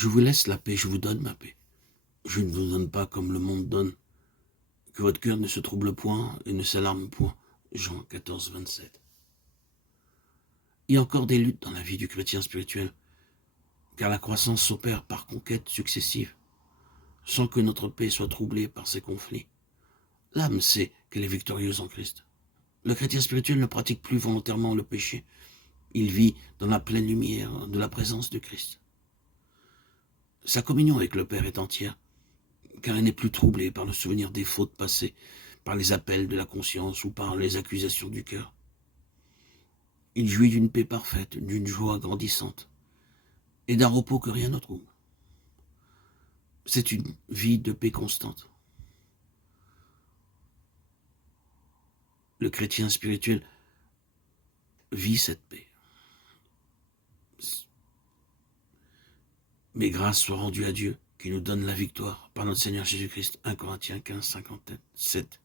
Je vous laisse la paix, je vous donne ma paix. Je ne vous donne pas comme le monde donne. Que votre cœur ne se trouble point et ne s'alarme point. Jean 14, 27. Il y a encore des luttes dans la vie du chrétien spirituel, car la croissance s'opère par conquêtes successives, sans que notre paix soit troublée par ces conflits. L'âme sait qu'elle est victorieuse en Christ. Le chrétien spirituel ne pratique plus volontairement le péché. Il vit dans la pleine lumière de la présence de Christ. Sa communion avec le Père est entière, car elle n'est plus troublée par le souvenir des fautes passées, par les appels de la conscience ou par les accusations du cœur. Il jouit d'une paix parfaite, d'une joie grandissante, et d'un repos que rien ne trouble. C'est une vie de paix constante. Le chrétien spirituel vit cette paix. Mais grâce soit rendue à Dieu qui nous donne la victoire par notre Seigneur Jésus-Christ. 1 Corinthiens 15, 57.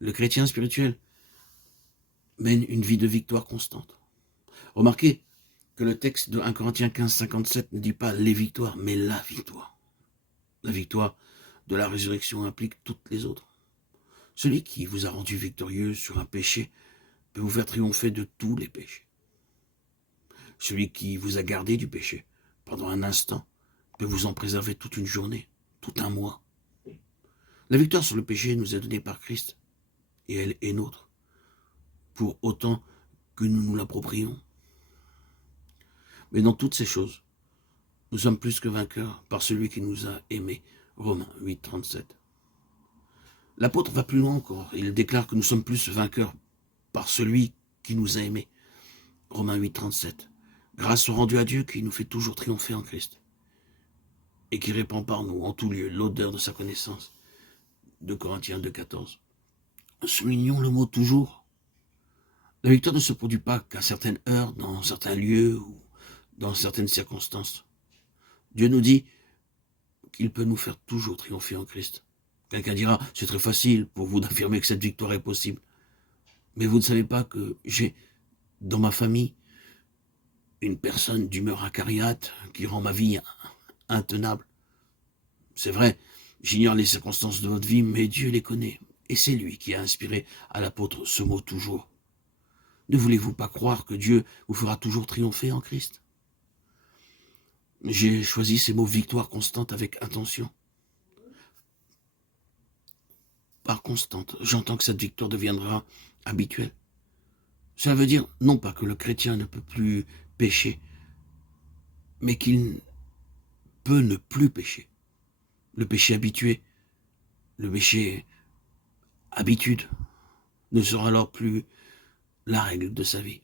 Le chrétien spirituel mène une vie de victoire constante. Remarquez que le texte de 1 Corinthiens 15, 57 ne dit pas les victoires, mais la victoire. La victoire de la résurrection implique toutes les autres. Celui qui vous a rendu victorieux sur un péché peut vous faire triompher de tous les péchés. Celui qui vous a gardé du péché pendant un instant peut vous en préserver toute une journée, tout un mois. La victoire sur le péché nous est donnée par Christ, et elle est nôtre, pour autant que nous nous l'approprions. Mais dans toutes ces choses, nous sommes plus que vainqueurs par celui qui nous a aimés. Romains 8, 37. L'apôtre va plus loin encore. Il déclare que nous sommes plus vainqueurs par celui qui nous a aimés. Romains 8, 37. Grâce soit rendue à Dieu qui nous fait toujours triompher en Christ et qui répand par nous en tout lieu l'odeur de sa connaissance. 2 Corinthiens 2, 14. Soulignons le mot toujours. La victoire ne se produit pas qu'à certaines heures, dans certains lieux ou dans certaines circonstances. Dieu nous dit qu'il peut nous faire toujours triompher en Christ. Quelqu'un dira, c'est très facile pour vous d'affirmer que cette victoire est possible. Mais vous ne savez pas que j'ai dans ma famille une personne d'humeur acariâtre qui rend ma vie intenable. C'est vrai, j'ignore les circonstances de votre vie, mais Dieu les connaît. Et c'est lui qui a inspiré à l'apôtre ce mot toujours. Ne voulez-vous pas croire que Dieu vous fera toujours triompher en Christ? J'ai choisi ces mots victoire constante avec attention. Par constante, j'entends que cette victoire deviendra habituelle. Cela veut dire non pas que le chrétien ne peut plus pécher, mais qu'il peut ne plus pécher. Le péché habitué, le péché habitude, ne sera alors plus la règle de sa vie.